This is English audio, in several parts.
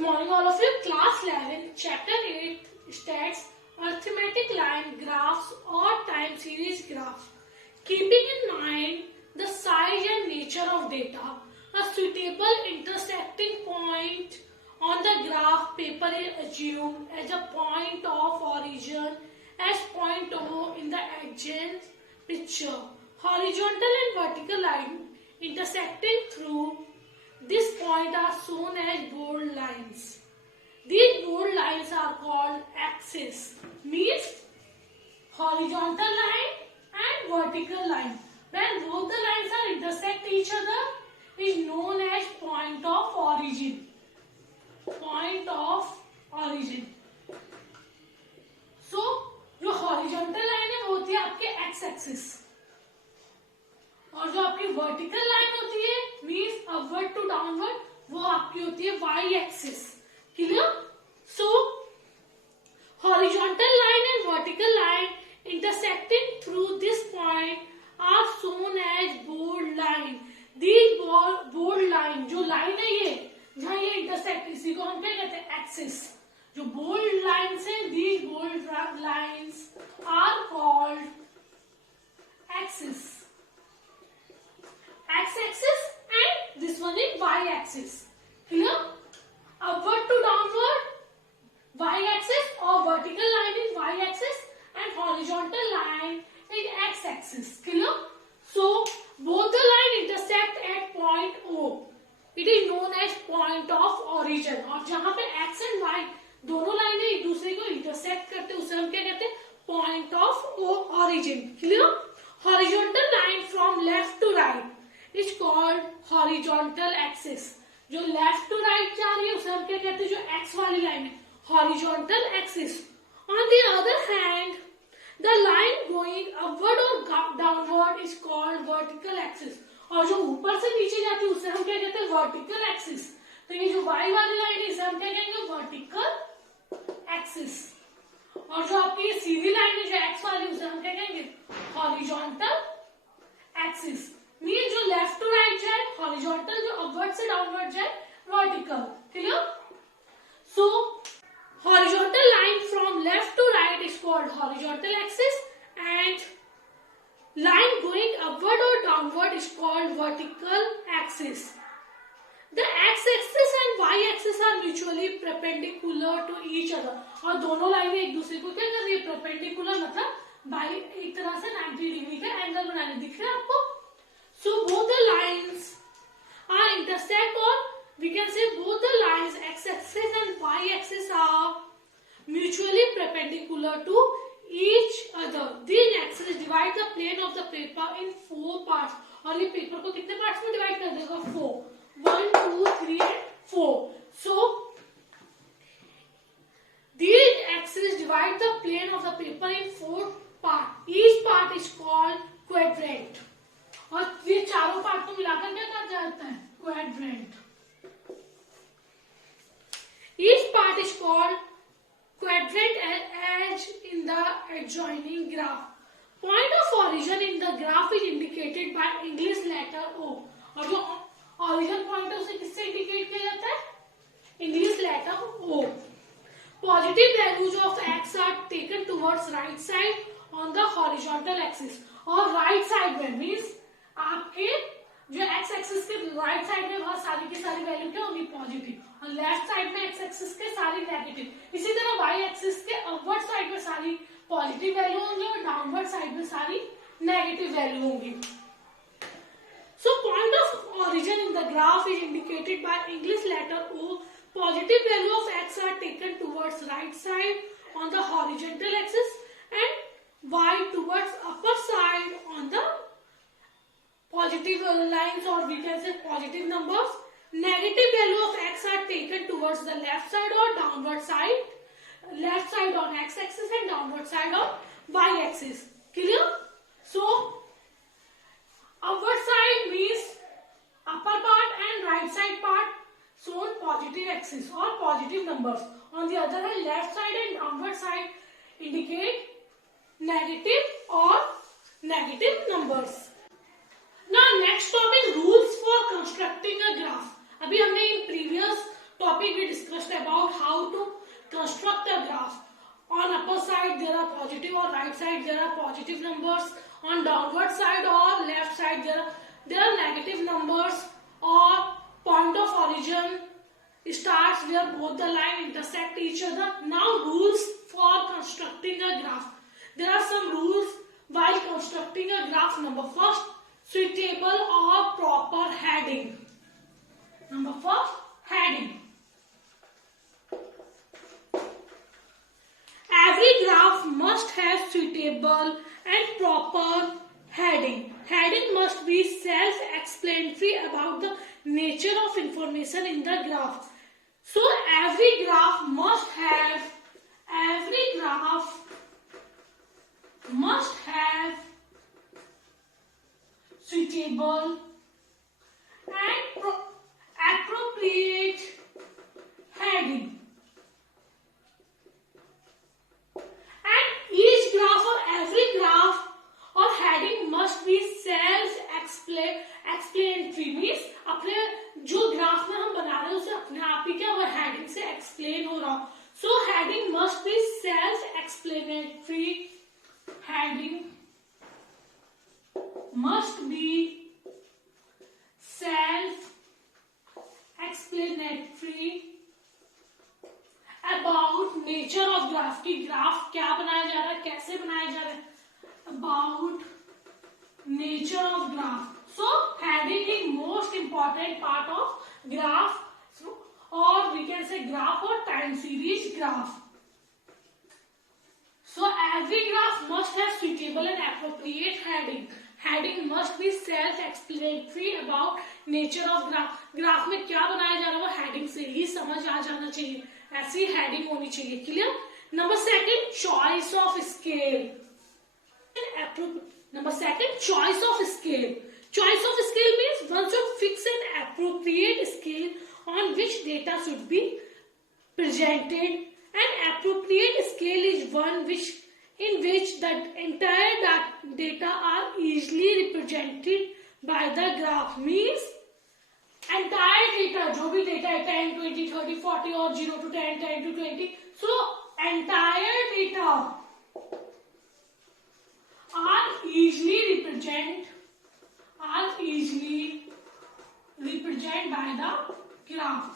Good morning all of you. Class 11, Chapter 8 Stats, Arithmetic Line Graphs or Time Series Graphs. Keeping in mind the size and nature of data, a suitable intersecting point on the graph paper is assumed as a point of origin as point O in the adjacent picture. Horizontal and vertical line intersecting through this point are shown as bold lines. These bold lines are called axes, means horizontal line and vertical line. When both the lines are intersect each other, is known as point of origin. Point of origin. So, जो horizontal line है वो होती है आपके x axis. और जो आपकी vertical line होती है मीन्स अपवर्ड टू डाउनवर्ड वो आपकी होती है Y axis. Clear? So horizontal line and vertical line intersecting through this point are shown as bold line. These bold line जो लाइन है ये जहां ये इंटरसेक्ट इसी को हम क्या कहते हैं एक्सिस. जो बोल्ड लाइन है these bold lines are called axis. X-axis and this one is Y-axis. Clear? Upward to downward Y-axis or vertical line is Y-axis and horizontal line is X-axis. Clear? So both the line intersect at point O. It is known as point of origin. और जहाँ पे X and Y दोनों लाइनें एक दूसरे को intersect करते हैं उसे हम क्या कहते हैं? Point of origin. Clear? Horizontal line from left to right is called horizontal axis. जो left to right जा रही है उसे हम क्या कहते हैं? जो x वाली लाइन है horizontal axis. On the other hand, the line going upward or downward is called vertical axis. और जो ऊपर से नीचे जाती है उसे हम क्या कहते हैं? vertical axis. तो ये जो y वाली लाइन है इसे हम क्या कहेंगे? vertical axis. और जो आपकी ये सीधी लाइन है जो x वाली उसे हम क्या कहेंगे? horizontal axis. मीन जो लेफ्ट टू राइट जाए हॉरिजॉन्टल, जो अपवर्ड से डाउनवर्ड जाए vertical. Clear? So horizontal line from left to right is called horizontal axis and line going upward और downward is called vertical axis. The X axis and Y axis are mutually perpendicular to each other. और दोनों लाइनें एक दूसरे को क्या कर रही है? परपेंडिकुलर मतलब बाई एक तरह से 90 डिग्री का एंगल बनाने. दिख रहा है आपको? So both the lines are intersect, or we can say both the lines x-axis and y-axis are mutually perpendicular to each other. These axes divide the plane of the paper in 4 parts. और ये paper को कितने parts में divide कर देगा? 4. 1, 2, 3 and 4. So these axes divide the plane of the paper in 4 parts. Each part is called quadrant. और ये चारों पार्ट को मिलाकर क्या कहा जाता है? Quadrant. Each part is called quadrant as in the adjoining graph. Point of origin in the graph is indicated by English letter O. और जो origin point है उसे किससे इंडिकेट किया जाता है? English letter O. Positive values of x are taken towards right side on the horizontal axis. और right side में means आपके जो x एक्सिस के राइट साइड में वह सारी की सारी वैल्यू क्या होगी? पॉजिटिव. और लेफ्ट साइड में x एक्सिस के सारी नेगेटिव. इसी तरह y एक्सिस के अपवर्ड साइड में सारी पॉजिटिव वैल्यू होंगी और डाउनवर्ड साइड में सारी नेगेटिव वैल्यू होंगी. So point of origin in the graph is indicated by English letter O. Positive value of x are taken towards right side on the horizontal axis and y towards upper side on the positive lines, or we can say positive numbers. Negative value of x are taken towards the left side or downward side. Left side on x axis and downward side on y axis. Clear? So upward side means upper part and right side part shown positive axis or positive numbers. On the other hand, left side and downward side indicate negative or negative numbers. Now next topic, rules for constructing a graph. अभी हमने इन previous topic we discussed about how to construct a graph. On upper side there are positive or right side there are positive numbers. On downward side or left side there are negative numbers. Or point of origin starts where both the line intersect each other. Now rules for constructing a graph. There are some rules while constructing a graph. Number first, suitable or proper heading. Number first, heading. Every graph must have suitable and proper heading. Heading must be self-explanatory about the nature of information in the graph. So every graph must have suitable and appropriate heading. And each graph or every graph or heading must be self-explanatory. Means अपने जो graph में हम बना रहे हैं उसे अपने आप ही क्या वो हेडिंग से एक्सप्लेन हो रहा हो. So heading must be self-explanatory. Heading must be self-explanatory about nature of graph. कि ग्राफ क्या बनाया जा रहा है, कैसे बनाया जा रहा है. About nature of graph. So heading is most important part of graph, or we can say graph or time series graph. So every graph must have suitable and appropriate heading. Heading must be self-explanatory about nature of graph. Graph में क्या बनाया जा रहा है वो heading से ही समझ आ जाना चाहिए. ऐसी हेडिंग होनी चाहिए. Clear. Number second, choice of scale. Number second, choice of scale. Choice of scale means one should fix an appropriate scale on which data should be presented. An appropriate scale is one in which the entire data are easily represented by the graph. Means entire data, जो भी data है 10, 20, 30, 40 और 0 to 10, 10 to 20. So entire data are easily represented by the graph.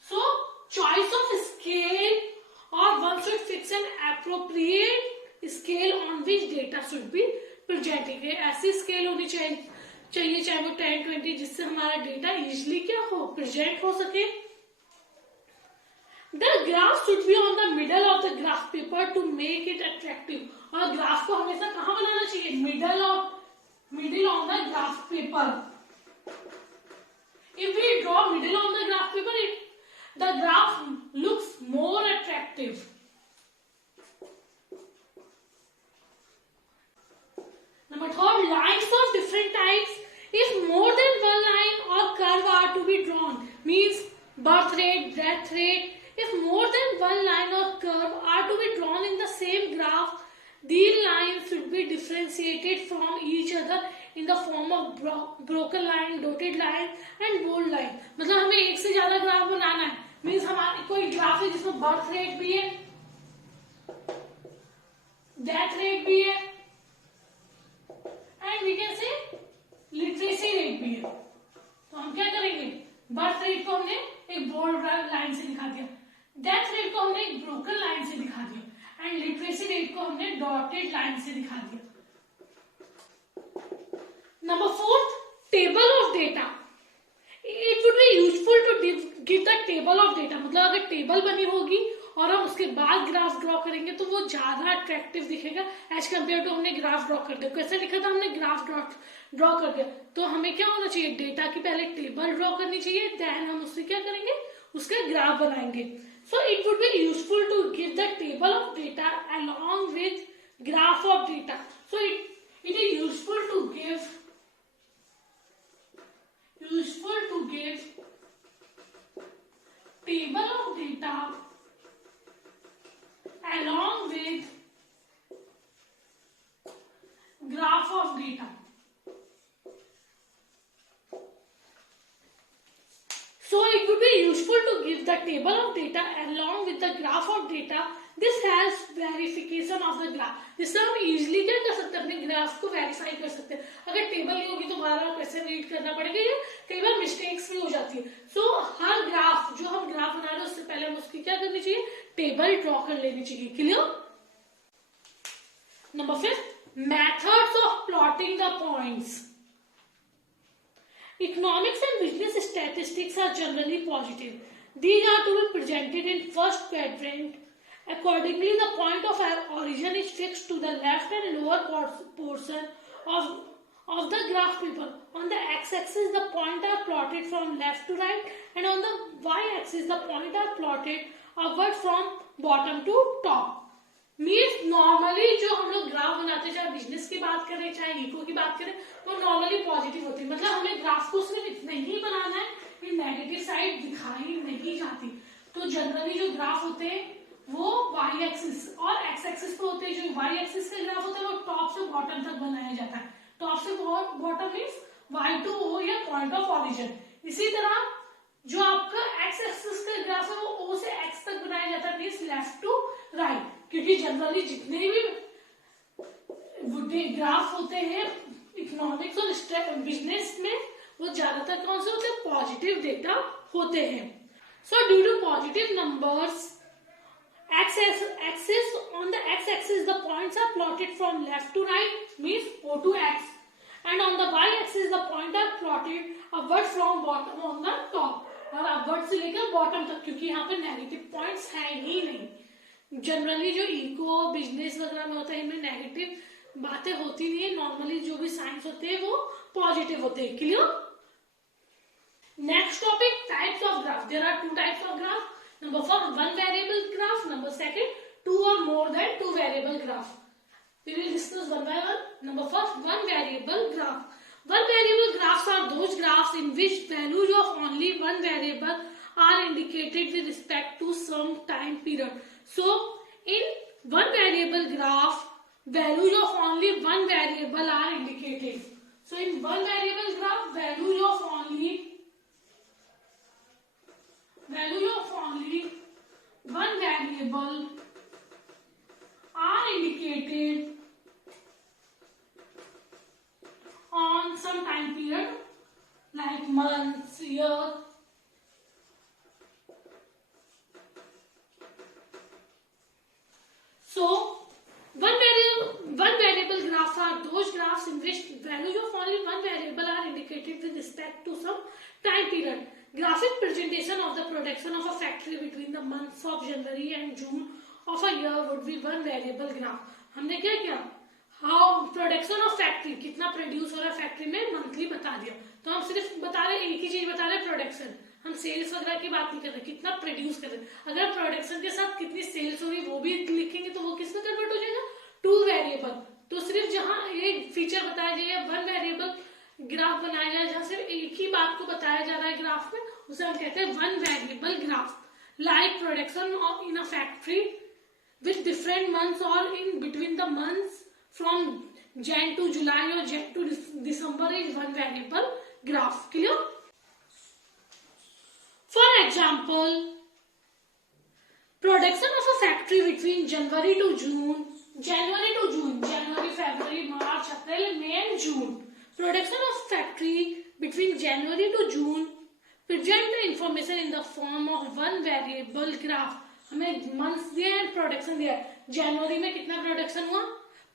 So choice of scale, or one should fix an appropriate scale on which data should be presented. ऐसी scale होनी चाहिए चाहे वो 10, 20 जिससे हमारा डेटा इजिली क्या हो present हो सके. The graph should be on the middle of the graph paper to make it attractive. और ग्राफ को हमेशा कहाँ बनाना चाहिए? Middle on the graph paper. If we draw middle on the graph paper, the graph looks more attractive. Number third, lines of different types. If more than one line or curve are to be drawn, means birth rate, death rate. If more than one line or curve are to be drawn in the same graph, these lines should be differentiated from each other in the form of broken line, dotted line and bold line. मतलब हमें एक से ज्यादा graph बनाना है. Means हमारी कोई graph है जिसमें बर्थ रेट भी है, डेथ रेट भी है and we can say literacy rate भी है. तो हम क्या करेंगे? बर्थ रेट को हमने एक बोल्ड लाइन से दिखा दिया, डेथ रेट को हमने एक ब्रोकन लाइन से दिखा दिया एंड लिटरेसी रेट को हमने डॉटेड लाइन से दिखा दिया. Number fourth, table of data. It would be useful to give the table of data. मतलब अगर टेबल बनी होगी और हम उसके बाद ग्राफ ड्रॉ करेंगे तो वो ज्यादा अट्रैक्टिव दिखेगा एज कम्पेयर टू हमने ग्राफ ड्रॉ कर दिया. कैसे लिखा था हमने? ग्राफ ड्रॉ कर दिया. तो हमें क्या होना चाहिए? डेटा की पहले टेबल ड्रॉ करनी चाहिए, देन हम उससे क्या करेंगे? उसका ग्राफ बनाएंगे. So it would be useful to give the table of data along with graph of data. So it is useful to give table of data along with graph of data. it would be useful to give the table of data along with the graph of data. This helps verification of the graph. जिससे हम easily क्या कर सकते हैं, अपने graph को verify कर सकते हैं. अगर टेबल नहीं होगी तो बार बार क्वेश्चन रीड करना पड़ेगा, या कई बार मिस्टेक्स भी हो जाती है. सो हर ग्राफ, जो हम ग्राफ बना रहे हैं उससे पहले हम उसकी क्या करनी चाहिए, टेबल ड्रॉ कर लेनी चाहिए. Clear. Number 5, methods of plotting the points. Economics and business statistics are generally positive. These are to be presented in first quadrant. Accordingly, the point of origin is fixed to the left and lower portion of the graph paper. On the x-axis, the points are plotted from left to right, and on the y-axis, the points are plotted upward from bottom to top. Means normally जो हम लोग graph बनाते हैं, चाहे business की बात करें चाहे इको की बात करें, तो नॉर्मली पॉजिटिव होती है. मतलब हमें ग्राफ को सिर्फ इतना ही बनाना है कि नेगेटिव साइड दिखाई नहीं जाती. तो जनरली जो ग्राफ होते हैं वो वाई एक्सिस और एक्स एक्सिस पे होते हैं. जो वाई एक्सिस का ग्राफ होता है वो टॉप से बॉटम तक बनाया जाता है. टॉप से bottom means Y to O या पॉइंट ऑफ ऑरिजिन. इसी तरह जो आपका एक्स एक्सिस का ग्राफ है वो ओ से एक्स तक बनाया जाता है, मीन्स लेफ्ट टू राइट. क्योंकि जनरली जितने भी ग्राफ होते हैं इकोनॉमिक्स और बिजनेस में, वो ज्यादातर कौन से होते हैं, पॉजिटिव डेटा होते हैं. So due to positive numbers, axis on the x-axis the points are plotted from left to right, means O to X, and on the y-axis the points are plotted upward from bottom on the top. और upward से लेकर bottom तक, क्योंकि यहाँ पे negative points है ही नहीं. Generally जो इको बिजनेस वगैरह में होता है इनमें नेगेटिव बातें होती नहीं है. नॉर्मली जो भी साइंस होते हैं वो पॉजिटिव होते हैं. Clear. Next topic, types of graph. There are 2 types of graph. Number 1, one variable graph. Number 2, 2 or more than 2 variable graph. We will discuss one by one. Number 1, one variable graph. One variable graphs are those graphs in which values of only one variable are indicated with respect to some time period. So, in one variable graph, values of only one variable are indicated. So, in one variable graph, values of only one variable are indicated on some time period like months, year. So one variable graphs are those graphs in which values of only one variable are indicated with respect to some time period. Graphic presentation of the production of a factory between the months of January and June of a year would be one variable graph. हमने क्या किया, how production of factory, कितना produce हो रहा है factory में, monthly बता दिया. तो हम सिर्फ बता रहे एक ही चीज बता रहे प्रोडक्शन. हम सेल्स वगैरह की बात नहीं कर रहे, कितना प्रोड्यूस कर रहे. अगर प्रोडक्शन के साथ कितनी सेल्स हो रही वो भी लिखेंगे तो वो किसमें कन्वर्ट हो जाएगा, 2 वेरिएबल. तो सिर्फ जहां एक फीचर बताया जाएगा, वन वेरिएबल ग्राफ बनाया जाए जहां सिर्फ एक ही बात को बताया जा रहा है ग्राफ में, उसे हम कहते हैं one variable graph. Like production of in a factory with different months और in between the months from Jan to July or Jan to December is one variable graph. Clear? For example, production of a factory between January to June, January, February, March, April, May and June. Production of factory between January to June present the information in the form of one variable graph. हमें months दिया है, production दिया है. जनवरी में कितना production हुआ,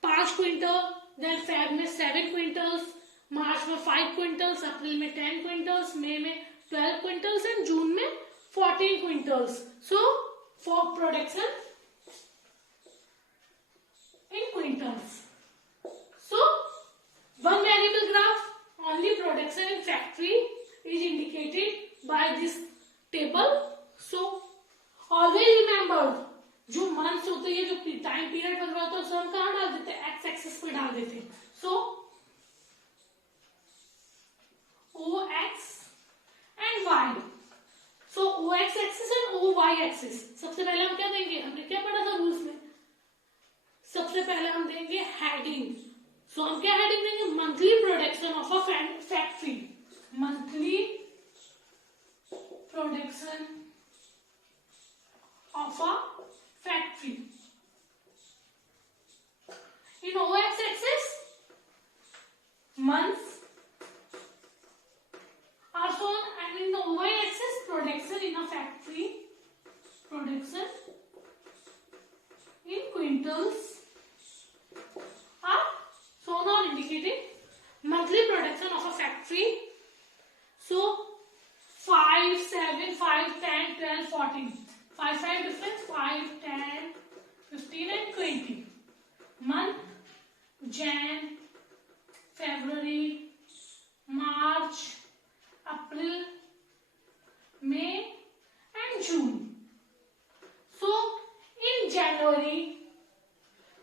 5 quintal. Then Feb में 7 quintals, मार्च में 5 क्विंटल्स, अप्रैल में 10 क्विंटल्स, मई में 12 क्विंटल्स एंड जून में 14 quintals. So for production in quintals. So, one variable graph, only production in factory is indicated by this table. So, always remember, जो months होते हैं, जो time period बन रहा होता है, उसे हम कहाँ डाल देते हैं, एक्स एक्सिस पे डाल देते हैं. So O X and Y. So O X axis and O Y axis. सबसे पहले हम क्या देंगे, हमने क्या पढ़ा था रूल्स में, सबसे पहले हम देंगे हेडिंग. सो हम क्या हेडिंग देंगे, monthly production of a factory. Monthly production So 5, 7, 5, 10, 12, 14. 5 time difference, 5, 10, 15 and 20. Month, Jan, February, March, April, May and June. So in January,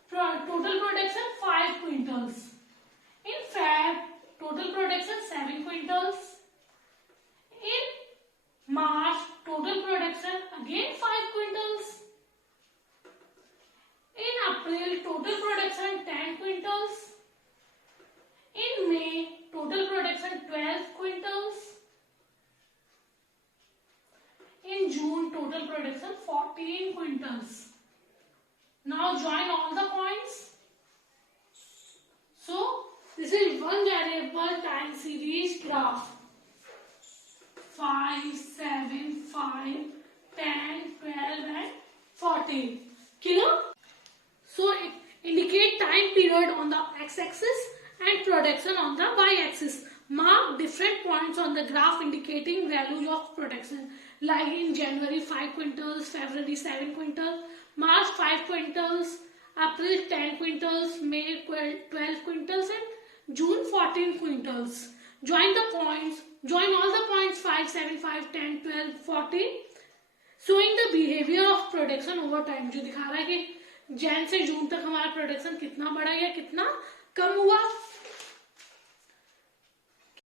total production 5 quintals. In Feb, total production 7 quintals. In March, total production again 5 quintals. In April, total production 10 quintals. In May, total production 12 quintals. In June, total production 14 quintals. Now join all the points. So this is one variable time series graph. 5, 7, 5, 10, 12 and 14. Clear? So indicate time period on the x-axis and production on the y-axis. Mark different points on the graph indicating values of production. Like in January 5 quintals, February 7 quintals, March 5 quintals, April 10 quintals, May 12 quintals and June 14 quintals. Join the points. Join all the points 5, 7, 5, 10, 12, 14. Showing the behavior of production over time. जो दिखा रहा है कि जैन से जून तक हमारा production कितना बढ़ा या कितना कम हुआ.